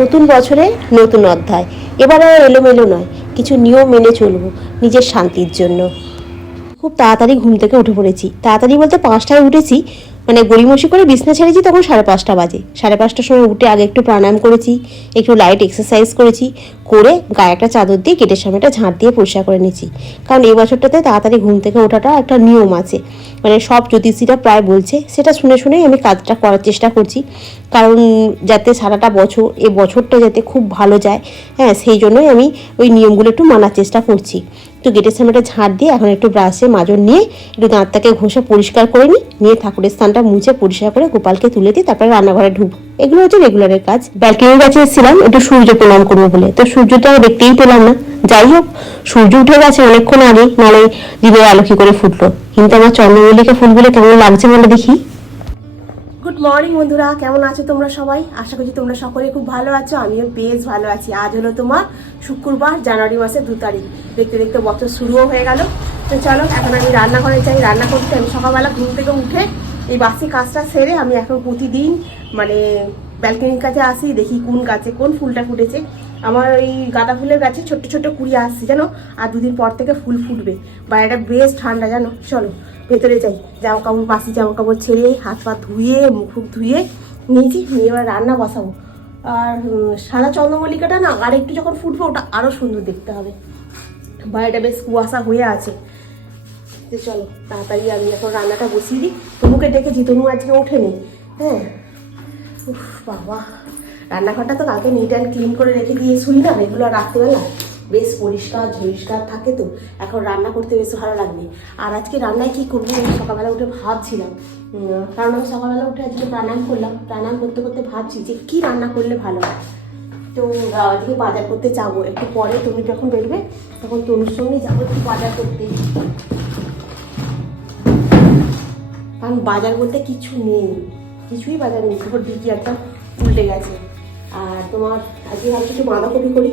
নতুন বছরে নতুন অধ্যায়। এবার আর এলোমেলো নয়, কিছু নিয়ম মেনে চলবো নিজের শান্তির জন্য। খুব তাড়াতাড়ি ঘুম থেকে উঠে পড়েছি, তাড়াতাড়ি বলতে 5টায় উঠেছি, মানে গড়িমসি করে বিছনা ছেড়েছি তখন 5:30 বাজে। 5:30টার সময় উঠে আগে একটু প্রাণায়াম করেছি, একটু লাইট এক্সারসাইজ করেছি, করে গায়ে একটা চাদর দিয়ে গেটের সামনেটা ঝাঁট দিয়ে পরিষ্কার করে নিয়েছি। কারণ এই বছরটাতে তাড়াতাড়ি ঘুম থেকে ওঠাটা একটা নিয়ম আছে, মানে সব জ্যোতিষীরা প্রায় বলছে, সেটা শুনে শুনেই আমি কাজটা করার চেষ্টা করছি। কারণ যাতে সারাটা বছর, এই বছরটা যাতে খুব ভালো যায়, হ্যাঁ, সেই জন্যই আমি ওই নিয়মগুলো একটু মানার চেষ্টা করছি। একটু গেটের সামনেটা ঝাঁট দিয়ে এখন একটু ব্রাশে মাজন নিয়ে একটু দাঁতটাকে ঘষে পরিষ্কার করে নিয়ে ঠাকুরের স্থানটা মুছে পরিষ্কার করে গোপালকে তুলে দিই, তারপরে রান্নাঘরে ঢুকবো। এগুলো হচ্ছে রেগুলারের কাজ। ব্যালকনির কাছে এসেছিলাম একটু সূর্য প্রণাম করবো বলে, তো সূর্যটা দেখতেই পেলাম না। যাই হোক, সূর্য উঠে গেছে অনেকক্ষণ আগে, নালে দিনের আলো কি করে ফুটলো। কিন্তু আমার চন্দ্রমল্লিকা ফুলগুলো কেমন লাগছে বলে দেখি। গুড মর্নিং বন্ধুরা, কেমন আছো তোমরা সবাই? আশা করছি তোমরা সকলে খুব ভালো আছো, আমিও বেশ ভালো আছি। আজ হলো তোমার শুক্রবার, জানুয়ারি মাসের 2 তারিখ। দেখতে দেখতে বছর শুরুও হয়ে গেল। তো চলো এখন আমি রান্নাঘরে যাই। রান্না করতে আমি সকালবেলা ঘুম থেকে উঠে এই বাসি কাজটা সেরে আমি এখন প্রতিদিন মানে ব্যালকনির কাছে আসি, দেখি কোন গাছে কোন ফুলটা ফুটেছে। আমার ওই গাঁদা ফুলের গাছে ছোট্ট ছোট্ট কুড়ি আসছে জানো, আর 2 দিন পর থেকে ফুল ফুটবে। বাইরেটা বেশ ঠান্ডা জানো। চলো ভেতরে যাই, জামা কাপড়, বাসি জামা কাপড় ছেড়ে হাত পা ধুয়ে মুখ ধুয়ে নিয়েছি, নিয়ে এবার রান্না বসাবো। আর সাদা চন্দ্রমল্লিকাটা না আর একটু যখন ফুটবে ওটা আরও সুন্দর দেখতে হবে। বাইরেটা বেশ কুয়াশা হয়ে আছে। চলো তাড়াতাড়ি আমি এখন রান্নাটা বসিয়ে দিই। তনুকে ডেকেছি, তনু আজকে ওঠেনি। হ্যাঁ, বাবা, রান্নাঘরটা তো কালকে নিট অ্যান্ড ক্লিন করে রেখে দিয়ে শুই না রেগুলার, রাত্রেবেলা বেশ পরিষ্কার ঝরিষ্কার থাকে, তো এখন রান্না করতে বেশ ভালো লাগবে। আর আজকে রান্নায় কি করবো আমি সকালবেলা উঠে ভাবছিলাম, কারণ আমি সকালবেলা উঠে আজকে প্রাণায়াম করলাম, প্রাণায়াম করতে করতে ভাবছি যে কি রান্না করলে ভালো হয়। তো আজকে বাজার করতে যাবো একটু পরে, তনু যখন বেরোবে তখন তনুর সঙ্গে যাবো একটু বাজার করতে। কারণ বাজার বলতে কিছু নেই, কিছুই বাজার নেই, তারপর দিদি একদম উল্টে গেছে। আর তোমার আজকে ভাবছি একটু বাঁধাকপি করি,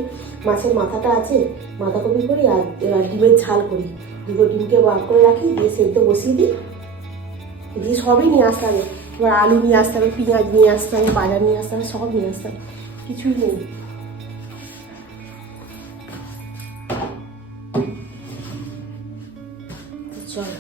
মাছের মাথাটা আছে, বাঁধাকপি করি আর ডিমের ঝাল করি। 2টো ডিমকে বার করে রাখি, দিয়ে সেদ্ধ বসিয়ে দিই, দিয়ে সবই নিয়ে আসতে হবে। এবার আলু নিয়ে আসতে হবে, পেঁয়াজ নিয়ে আসতে হবে, বাজার নিয়ে আসতে হবে, সব নিয়ে আসতে হবে, কিছুই নেই। চলো,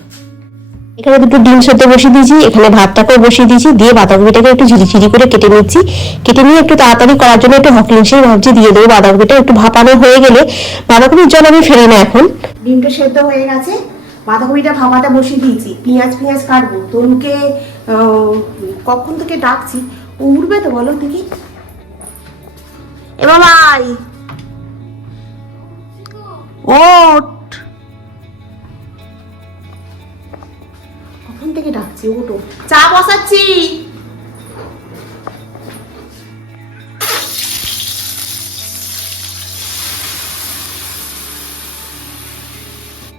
এখানে 2টো ডিম সেদ্ধ বসিয়ে দিয়েছি, এখানে ভাতটাকেও বসিয়ে দিয়েছি, দিয়ে বাঁধাকপিটাকে একটু ঝিরিঝিরি করে কেটে নিচ্ছি। কেটে নিয়ে একটু তাড়াতাড়ি করার জন্য একটু হকলিংসেই ভাবছি দিয়ে দেবো। বাঁধাকপিটা একটু ভাপানো হয়ে গেলে বাঁধাকপির জল আমি ফেলে না। এখন ডিমটা সেদ্ধ হয়ে গেছে, বাঁধাকপিটা ভাপাতে বসিয়ে দিয়েছি, পেঁয়াজ কাটবো। তনুকে কখন থেকে ডাকছি, ও উঠবে তো বলো দেখি। এ বাবাই ওঠ, কখন থেকে ডাকছি, ওঠো, চা বসাচ্ছি।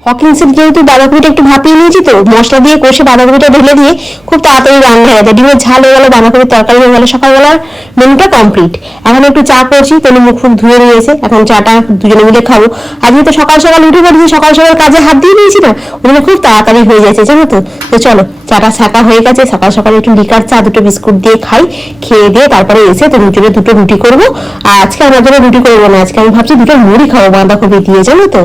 হকিংসের যেহেতু বাঁধাকপিটা একটু ভাপিয়ে নিয়েছি, তো মশলা দিয়ে কষে বাঁধাকপিটা ঢেলে দিয়ে খুব তাড়াতাড়ি রান্না হয়ে যায়। ডিমের ঝাল হয়ে গেলো, বাঁধাকপির তরকারি হয়ে গেলো, সকালবেলার মেনুটা কমপ্লিট। এখন একটু চা করছি, তেমনি মুখ ফুক ধুয়ে নিয়েছে, এখন চাটা দুজনে মিলে খাবো। আজকে তো সকাল সকাল উঠে পড়েছি, সকাল সকাল কাজে হাত দিয়ে নিয়েছি না, ওগুলো খুব তাড়াতাড়ি হয়ে যাচ্ছে জানো তো। তো চলো, চাটা ছাকা হয়ে গেছে, সকাল সকাল একটু লিকার চা 2টো বিস্কুট দিয়ে খাই, খেয়ে দিয়ে তারপরে এসে তনুর জন্য 2টো রুটি করবো। আর আজকে আমার জন্য রুটি করবো না, আজকে আমি ভাবছি 2টো মুড়ি খাবো বাঁধাকপি দিয়ে জানো তো।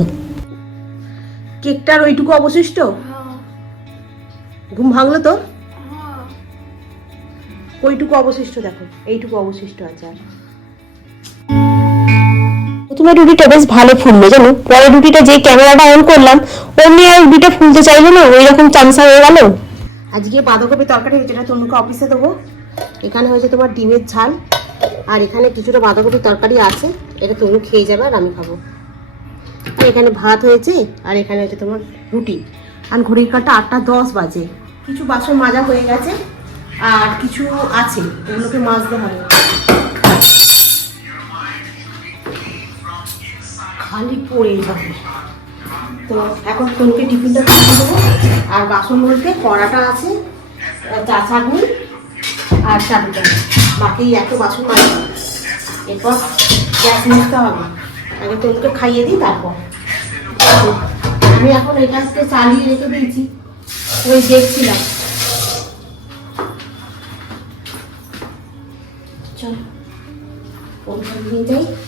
কেকটার ওইটুকু অবশিষ্ট, ঘুম ভাঙলো তো, ওইটুকু অবশিষ্ট, দেখো এইটুকু অবশিষ্ট আছে। আর প্রথমে রুটিটা বেশ ভালো ফুললো জানো, পরে রুটিটা যে ক্যামেরাটা অন করলাম অমনি আর রুটিটা ফুলতে চাইলো না, ওই রকম চামচা হয়ে গেল। আজকে বাঁধাকপি তরকারি যেটা তনুকে অফিসে দেবো। এখানে হয়েছে তোমার ডিমের ঝাল, আর এখানে কিছুটা বাঁধাকপি তরকারি আছে, এটা তনু খেয়ে যাবে আর আমি খাবো। আর এখানে ভাত হয়েছে, আর এখানে হচ্ছে তোমার রুটি। আর ঘড়ির কাঁটা 8টা 10 বাজে। কিছু বাসন মাজা হয়ে গেছে আর কিছু আছে, ওগুলোকে মাজতে হবে। খালি পড়ে যাবে। তো এখন তনুকে টিফিনটা দিয়ে দেবো। আর বাসন বলতে কড়াটা আছে, চা ছাঁকনি আর চাটুটা, বাকি এত বাসন মাজা। এরপর গ্যাস মুছতে হবে, আগে তনুকে খাইয়ে দিই তারপর। আমি এখন এই কাজটা চালিয়ে রেখে দিয়েছি, ওই দেখছিলাম। চল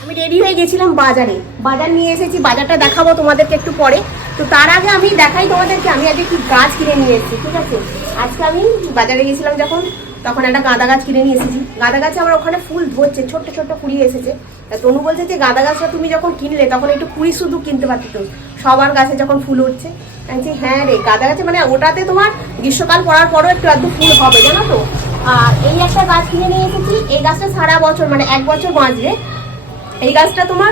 আমি রেডি হয়ে গেছিলাম বাজারে, বাজার নিয়ে এসেছি, বাজারটা দেখাবো তোমাদেরকে একটু পরে। তো তার আগে আমি দেখাই তোমাদেরকে আমি আজকে কি গাছ কিনে নিয়ে এসেছি, ঠিক আছে। আজকে আমি বাজারে গেছিলাম যখন, তখন একটা গাঁদা গাছ কিনে নিয়ে এসেছি। গাঁদা গাছে আমার ওখানে ফুল ধরছে, ছোট্ট ছোট্ট কুড়ি এসেছে। তনু বলছে যে গাঁদা গাছটা তুমি যখন কিনলে তখন একটু কুড়ি শুধু কিনতে পারতো তো, সবার গাছে যখন ফুল উঠছে। বলছি হ্যাঁ রে, গাঁদা গাছে মানে ওটাতে তোমার গ্রীষ্মকাল পড়ার পরও একটু আধটু ফুল হবে, জানো তো। আর এই একটা গাছ কিনে নিয়ে এসেছি, এই গাছটা সারা বছর মানে 1 বছর বাঁচবে। এই গাছটা তোমার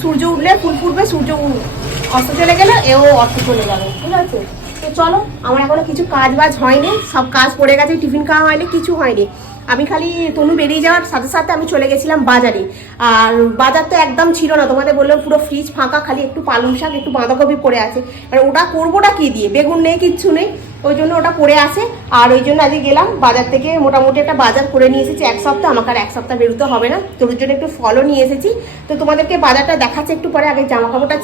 সূর্য উঠলে ফুল ফুটবে, সূর্য অস্ত চলে গেলে এও অস্ত চলে যাবে, ঠিক আছে। তো চলো, আমার এখনো কিছু কাজ বাজ হয়নি, সব কাজ পড়ে গেছে, টিফিন খাওয়া হয়নি, কিছু হয়নি। আমি খালি তনু বেরিয়ে যাওয়ার সাথে সাথে আমি চলে গেছিলাম বাজারে। আর বাজার তো একদম ছিল না, তোমাদের বললাম পুরো ফ্রিজ ফাঁকা, খালি একটু পালং শাক একটু বাঁধাকপি পড়ে আছে। আর ওটা করবোটা কি দিয়ে, বেগুন নেই, কিচ্ছু নেই, ওই জন্য ওটা পড়ে আছে। আর ওই জন্য আজকে গেলাম বাজার থেকে, মোটামুটি একটা বাজার করে নিয়ে এসেছি 1 সপ্তাহ। আমাকে আর 1 সপ্তাহ বেরোতে হবে না, তোর জন্য একটু ফলও নিয়ে এসেছি। তো তোমাদেরকে বাজারটা দেখাচ্ছে একটু পরে, আগে জামা কাপড়টা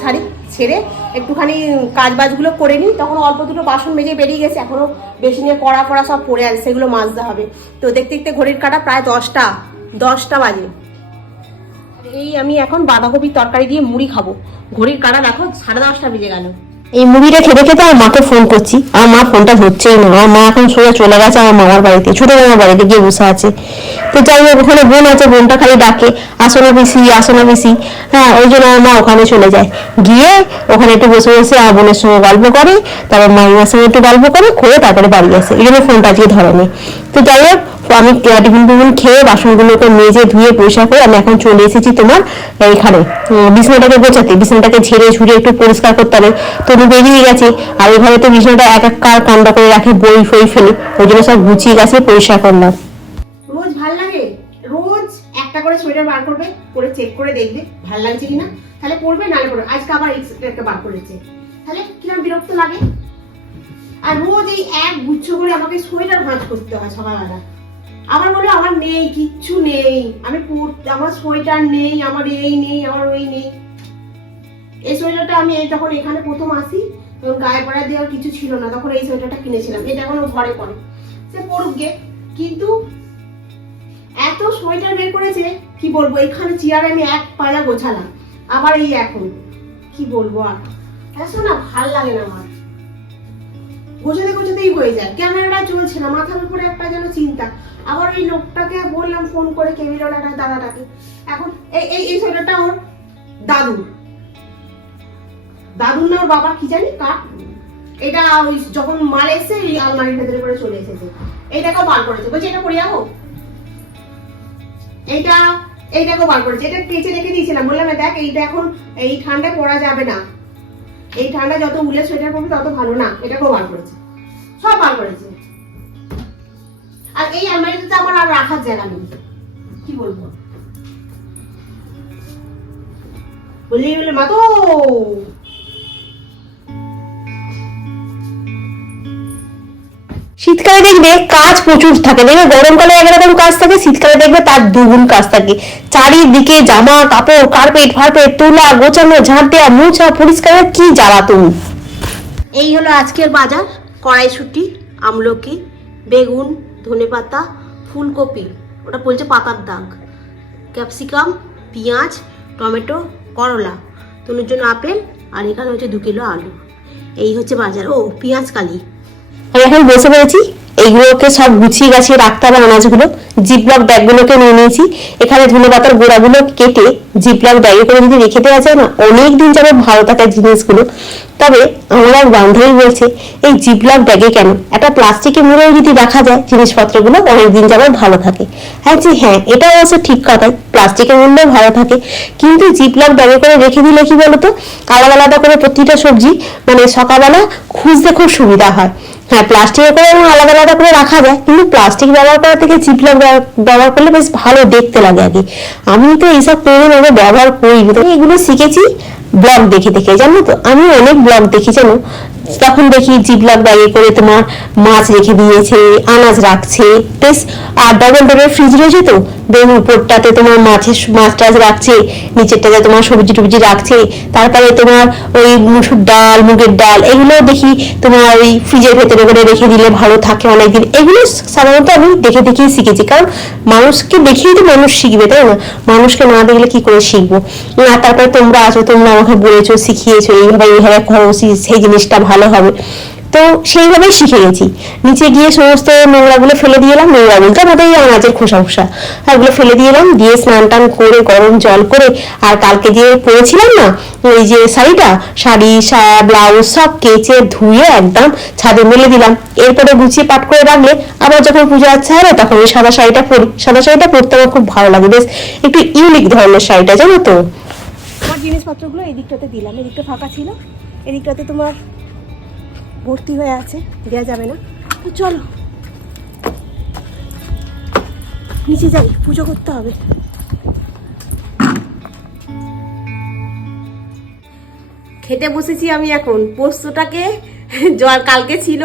ছেড়ে একটুখানি কাজ বাজগুলো করে নিই। তখন অল্প দুটো বাসন মেজে বেরিয়ে গেছে, এখনো বেসিনে কড়া ফড়া সব পড়ে আছে, সেগুলো মাজতে হবে। তো দেখতে দেখতে ঘড়ির কাঁটা প্রায় 10টা বাজে। এই আমি এখন বাঁধাকপির তরকারি দিয়ে মুড়ি খাবো। ঘড়ির কাঁটা দেখো 10:30 বেজে গেল। এই মুড়িটা খেতে খেতে আমার মাকে ফোন করছি, আমার মা ফোনটা ধরছেই না। আমার মা এখন সোজা চলে গেছে আমার মামার বাড়িতে, ছোট মামার বাড়িতে গিয়ে বসে আছে। তো যাই হোক, ওখানে বোন আছে, বোনটা খালি ডাকে আসো না বেশি, আসো না বেশি। হ্যাঁ, ওই জন্য আমার মা ওখানে চলে যায়, গিয়ে ওখানে একটু বসে বসে আমার বোনের সঙ্গে গল্প করে, তারপর মাইমার সঙ্গে একটু গল্প করে তারপরে বাড়ি আসে। এই জন্য ফোনটা আজকে ধরেনি। তো যাই হোক, আমি টিফিন খেয়ে বাসনগুলোকে মেজে ধুয়ে পরিষ্কার করে আমি এখন চলে এসেছি তোমার এইখানে বিছানাটাকে গোছাতে। বিছানাটাকে ঝেড়ে ঝুড়ে একটু পরিষ্কার করতে হবে। তনু বেরিয়ে গেছে, আর এইভাবে তো বিছানাটা এক কার কাণ্ড করে রাখে, বই ফই ফেলে, ওই জন্য সব গুছিয়ে গেছে, পরিষ্কার করলাম। রোজ ভাল লাগে, রোজ একটা করে সোয়েটার বার করবে, করে চেক করে দেখবে ভাল লাগছে কিনা, তাহলে পরবে, নালে পরবে। আজকে আবার একটা বার করেছে, তাহলে কিরকম বিরক্ত লাগে। আর রোজ এই এক গুচ্ছ করে আমাকে সোয়েটার ভাঁজ করতে হয় সকালবেলা। আমার বলে আমার নেই, কিচ্ছু নেই, আমি আমার সোয়েটার নেই, আমার এই নেই, আমার ওই নেই। এই সোয়েটারটা আমি যখন এখানে প্রথম আসি তখন গায়ে পড়া দেওয়ার কিছু ছিল না, তখন এই সোয়েটারটা কিনেছিলাম। এটা এখন ঘরে পড়ে, সে পড়ুক গে। কিন্তু এত সোয়েটার বের করেছে কি বলবো, এখানে চেয়ারে আমি এক পালা গোছালাম, আবার এই এখন কি বলবো। আর আসো না, ভাল লাগে না আমার, গোছাতে গোছাতেই হয়ে যায়। ক্যামেরাটা চলছে না, মাথার উপরে একটা যেন চিন্তা। আবার ওই লোকটাকে বললাম ফোন করে, কেমিলোটাকে, দাদাটাকে, এখন এই সোয়েটারটা ওর দাদুর না ওর বাবা কি জানি কার, এটা ওই যখন মাল এসে এই আলমারির ভেতরে করে চলে এসেছে। এইটাকেও বার করেছে, বলছে এটা পরে যাবো, এইটাকেও বার করেছে। এটা কেচে রেখে দিয়েছিলাম, বললাম দেখ এইটা এখন এই ঠান্ডায় পরা যাবে না, এই ঠান্ডা যত উলের সোয়েটার পরবে তত ভালো না। এটাকেও বার করেছে, সব বার করেছে। আর এই আলমারিতে আমার আর রাখার জায়গা নেই, কি বলবো। বলি মা তো শীতকালে দেখবে কাজ প্রচুর থাকে, দেখবে গরমকালে একরকম কাজ থাকে, শীতকালে দেখবে তার দুগুণ কাজ থাকে। চারিদিকে জামা কাপড়, কার্পেট ফার্পেট তোলা, গোছানো, ঝাঁট দেওয়া, মোছা, পরিষ্কার, কি জ্বালা তুমি। এই হলো আজকের বাজার। কড়াইশুঁটি, আমলকি, বেগুন, ধনেপাতা, ফুলকপি, ওটা বলছে পাতার দাগ, ক্যাপসিকাম, পেঁয়াজ, টমেটো, করলা, তনুর জন্য আপেল, আর এখানে হচ্ছে 2 কিলো আলু। এই হচ্ছে বাজার। ও পেঁয়াজ কালি। আমি এখন বসে পড়েছি, এইগুলোকে সব গুছিয়ে গাছিয়ে রাখতে হবে। আনাজগুলো জিপলক ব্যাগগুলোকে নিয়ে নিয়েছি। এখানে ধনেপাতার গোড়াগুলো কেটে জিপলক ব্যাগে করে যদি রেখে দেওয়া যায় না, অনেক দিন যাবে ভালো থাকে জিনিসগুলো। তবে আমার এক বান্ধবী বলছে এই জিপলক ব্যাগে কেন, একটা প্লাস্টিকে মুড়েও যদি রাখা যায় জিনিসপত্রগুলো অনেকদিন যাবে ভালো থাকে। হ্যাঁ জি হ্যাঁ, এটা অবশ্য ঠিক কথাই, প্লাস্টিকের মুড়লেও ভালো থাকে। কিন্তু জিপলক ব্যাগে করে রেখে দিলে কি বলতো, আলাদা আলাদা করে প্রতিটা সবজি মানে সকালবেলা খুঁজতে খুব সুবিধা হয়। হ্যাঁ, প্লাস্টিকে করে আলাদা আলাদা করে রাখা যায়, কিন্তু প্লাস্টিক ব্যবহার করা থেকে জিপলক ব্যবহার করলে বেশ ভালো দেখতে লাগে। আগে আমি তো এইসব প্রয়োজন ব্যবহার করি, এগুলো শিখেছি ব্লগ দেখে দেখে, জানো তো আমি অনেক ব্লগ দেখি জানো। তখন দেখি জি ব্লগ ব্যাগে করে তোমার মাছ রেখে দিয়েছে, আনাজ রাখছে বেশ, আর ডবল ডবল ফ্রিজ রয়েছে তো, বেশ উপরটাতে তোমার মাছ টাছ রাখছে, নিচেরটাতে তোমার সবজি টবজি রাখছে, তারপরে তোমার ওই মুসুর ডাল মুগের ডাল এগুলো দেখি তোমার ওই ফ্রিজের ভেতরে করে রেখে দিলে ভালো থাকে অনেকদিন। এগুলো সাধারণত আমি দেখে দেখেই শিখেছি, কারণ মানুষকে দেখেই তো মানুষ শিখবে, তাই না? মানুষকে না দেখলে কি করে শিখবো। আর তারপরে তোমরা আছো, তোমরা আমাকে বলেছো, শিখিয়েছো এইভাবে এইভাবে করো, সেই জিনিসটা ভালো হবে, তো সেইভাবেই শিখে গেছি। নিচে গিয়ে সমস্ত নোংরাগুলো ফেলে দিয়ে এলাম, নোংরা বলতে আমাদের এই আনাজের খোসা খোসা ওগুলো ফেলে দিয়ে এলাম, দিয়ে স্নান টান করে গরম জল করে, আর কালকে যে পরেছিলাম না ওই যে শাড়ি ব্লাউজ সব কেচে ধুয়ে একদম ছাদে মেলে দিলাম। এরপরে গুছিয়ে পাট করে রাখলে আবার যখন পুজো আচ্ছা হবে তখন ওই সাদা শাড়িটা পরি। সাদা শাড়িটা পরতে আমার খুব ভালো লাগে, বেশ একটু ইউনিক ধরনের শাড়িটা, জানো তো। আমার জিনিসপত্রগুলো এই দিকটাতে দিলাম, এদিকটা ফাঁকা ছিল, এদিকটাতে তোমার ভর্তি হয়ে আছে, দেওয়া যাবে না। তো চলো নিচে যাই, পুজো করতে হবে। খেতে বসেছি আমি এখন পোস্তটাকে, জল কালকে ছিল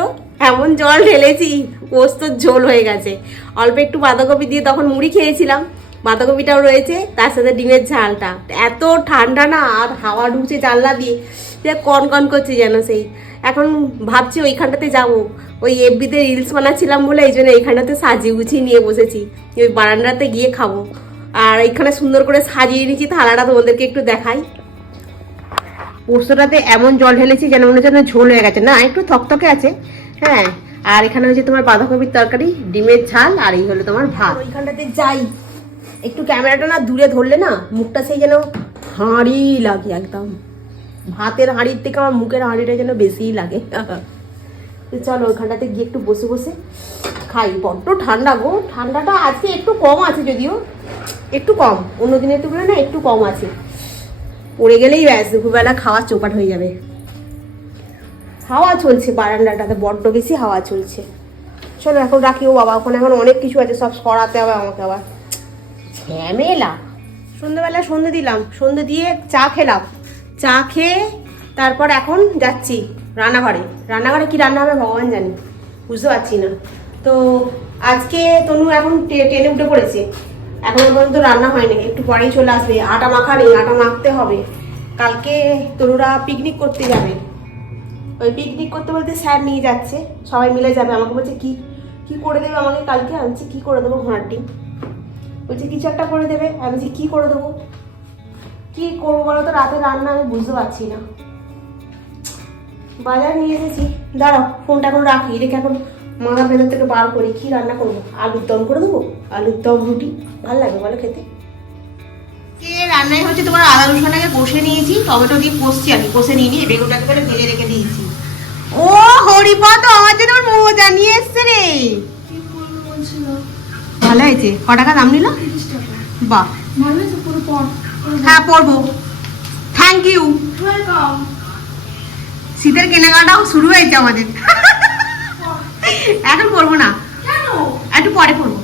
এমন জল ঢেলেছি পোস্তর ঝোল হয়ে গেছে। অল্প একটু বাঁধাকপি দিয়ে তখন মুড়ি খেয়েছিলাম, বাঁধাকপিটাও রয়েছে, তার সাথে ডিমের ঝালটা। এত ঠান্ডা না, আর হাওয়া ঢুকছে জানলা দিয়ে, কন কন করছে যেন। সেই এখন ভাবছি ওইখানটাতে যাব, ওই এফবিতে রিলস বানাচ্ছিলাম বলে এই জন্য এইখানটাতে সাজিয়ে গুছিয়ে নিয়ে বসেছি, ওই বারান্দাতে গিয়ে খাবো। আর এইখানে সুন্দর করে সাজিয়ে নিয়েছি থালাটা, তোমাদেরকে একটু দেখাই। পোস্তটাতে এমন জল ঢেলেছি যেন মনে হচ্ছে ঝোল হয়ে গেছে, না একটু থকথকে আছে। হ্যাঁ, আর এখানে হচ্ছে তোমার বাঁধাকপির তরকারি, ডিমের ঝাল, আর এই হলো তোমার ভাত। ওইখানটাতে যাই, একটু ক্যামেরাটা না দূরে ধরলে না মুখটা সেই যেন হাঁড়ি লাগে একদম, ভাতের হাঁড়ির থেকে আমার মুখের হাঁড়িটা যেন বেশিই লাগে। চলো ওখানটাতে গিয়ে একটু বসে বসে খাই, বড্ড ঠান্ডা গো। ঠান্ডাটা আজকে একটু কম আছে, যদিও একটু কম, অন্য দিনের তুলনায় না একটু কম আছে। পড়ে গেলেই ব্যাস দুপুরবেলা খাওয়া চৌপাট হয়ে যাবে। হাওয়া চলছে বারান্দাটাতে, বড্ড বেশি হাওয়া চলছে। চলো এখন রাখি। ও বাবা, ওখানে এখন অনেক কিছু আছে, সব সরাতে হবে আমাকে আবার, ঝামেলা। সন্ধ্যেবেলা সন্ধে দিলাম, সন্ধে দিয়ে চা খেলাম, চা খেয়ে তারপর এখন যাচ্ছি রান্নাঘরে। রান্নাঘরে কি রান্না হবে ভগবান জানি, বুঝতে পারছি না। তো আজকে তনু এখন ট্রেনে উঠে পড়েছে, এখনো পর্যন্ত রান্না হয়নি, একটু পরেই চলে আসবে। আটা মাখা নেই, আটা মাখতে হবে। কালকে তনুরা পিকনিক করতে যাবে, ওই পিকনিক করতে বলতে স্যার নিয়ে যাচ্ছে, সবাই মিলে যাবে। আমাকে বলছে কি কি করে দেবে আমাকে কালকে, আমি বলছি কি করে দেবো, ঘোড়ার ডিম। বলছে কিছু একটা করে দেবে, আমি বলছি কি করে দেবো, কি করবো বলো তো, রাতে রান্না আমি বুঝতে পারছি না। বাজার নিয়ে এসেছি, দাঁড়াও ফোনটা এখন রাখি, রেখে এখন মাথার ভেতর থেকে বার করি কি রান্না করবো। আলুর দম করে দেবো, আলুর দম রুটি ভালো লাগে বলো খেতে। রান্নায় হচ্ছে তোমার আদা রসুনটাকে কষে নিয়েছি, টমেটো দিয়ে কষছি, আমি কষে নিয়ে নিয়ে বেগুনটাকে করে ভেজে রেখে দিয়েছি। ও হরিপদ, আমার জন্য আমার মজা নিয়ে এসছে রে। ভালো হয়েছে। ক টাকা দাম নিল? বাহ, হ্যাঁ পড়বো, থ্যাংক ইউ। শীতের কেনাকাটাও শুরু হয়েছে আমাদের। এখন পড়বো না, একটু পরে পড়বো।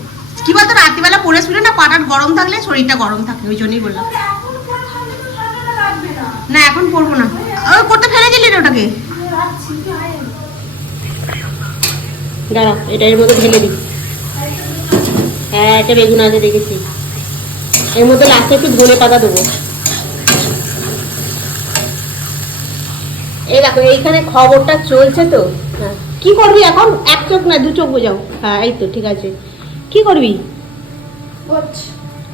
কি বলতো, রাত্রিবেলা পরে শুনে না পাটার গরম থাকলে শরীরটা গরম থাকে, ওই জন্যই বললাম। না এখন পড়বো না। ওই করতে ফেলে দিলি রে ওটাকে, দাঁড়া এটা এর মধ্যে ঢেলে দিই। হ্যাঁ একটা বেগুন আছে দেখেছি, এর মধ্যে লাস্টে একটু ধনে পাতা দেবো। এই দেখো এইখানে খবরটা চলছে তো। হ্যাঁ কি করবি এখন, এক চোখ না দু চোখ বোঝাও। হ্যাঁ এই তো ঠিক আছে, কি করবি?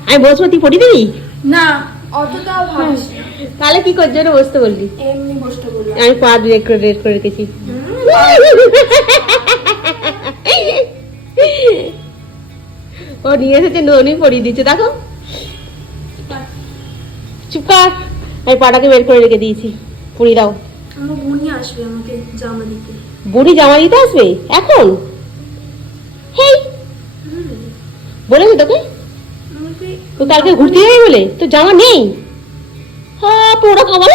আমি বসবো, তুই পড়ি দিবি না, অতটাও ভাবিস না। তাহলে কি করছে না বসতে বললি? এমনি বসতে বললাম। আমি পা রেড করে রেখেছি। ও নিয়ে এসেছে, ননি পরিয়ে দিচ্ছে, দেখো। চুপ কর, আমি পাটাকে বের করে রেখে দিয়েছি, পরিয়ে দাও। আমার বোনই আসবে আমাকে জামা দিতে। বুড়ি জামা দিতে আসবে এখন? হেই বলেছি তোকে, তো কালকে ঘুরতে যাবি বলে তো জামা নেই। হ্যাঁ পুরো খাবার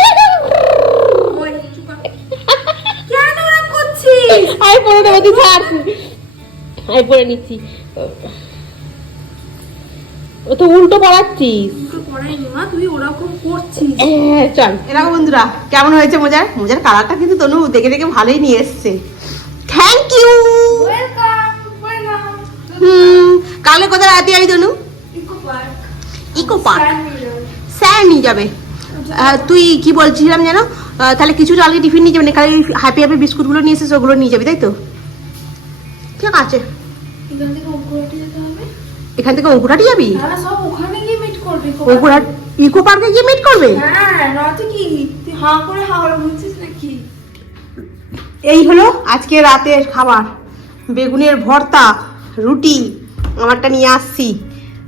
আমি পরে দেবো, তুই থাক, আমি পরে নিচ্ছি। ও তো উল্টো পড়াচ্ছিস। পড়াইনি মা, তুই ওরকম করছিস। চল এরকম বন্ধুরা কেমন হয়েছে মোজার মোজার কালারটা কিন্তু তনু দেখে দেখে ভালোই নিয়ে এসছে। Thank you. Welcome welcome. কালকে কোথায় রাতে যাবি Tanu? Eco Park. Eco Park sir নিয়ে যাবে। তুই কি বলছিলাম যেন তাহলে কিছু আগে টিফিন নিয়ে যাবে না, খালি হ্যাপি হ্যাপি বিস্কুটগুলো নিয়ে এসেছে ওগুলো নিয়ে যাবি তাই তো? ঠিক আছে। এখান থেকে অঙ্কুরহাটি যেতে হবে। এখান থেকে অঙ্কুরহাটি যাবি? না সব ওখানে গিয়ে মিট করবি। অঙ্কুরহাটি ইকো পার্কে গিয়ে মিট করবে? হ্যাঁ নয়তো কি তুই হাঁ করে হাওড়া বলছিস নাকি? এই হলো আজকে রাতের খাবার, বেগুনের ভর্তা, রুটি আমারটা নিয়ে আসছি,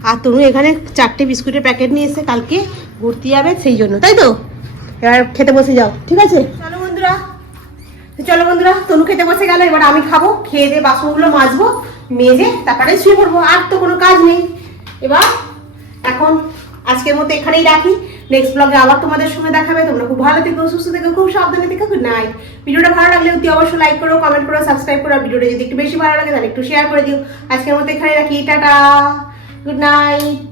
আর তনু এখানে 4টে বিস্কুটের প্যাকেট নিয়ে এসে কালকে ঘুরতে যাবে সেই জন্য, তাই তো? এবার খেতে বসে যাও, ঠিক আছে? চলো বন্ধুরা তনু খেতে বসে গেল, এবার আমি খাবো, খেয়ে দিয়ে বাসনগুলো মাজবো, মেজে তারপরে শুয়ে পড়বো, আর তো কোনো কাজ নেই। এবার এখন আজকের মতো এখানেই রাখি, নেক্সট ব্লগে আবার তোমাদের সঙ্গে দেখাবে। তোমরা খুব ভালো থেকো, সুস্থ থেকো, খুব সাবধানে থেকো। Good night. ভিডিওটা ভালো লাগলে অতি অবশ্যই লাইক করো, কমেন্ট করো, সাবস্ক্রাইব করো। ভিডিওটা যদি একটু বেশি ভালো লাগে তাহলে একটু শেয়ার করে দিও। আজকের মতো এখানে রাখি, টাটা, গুড নাইট।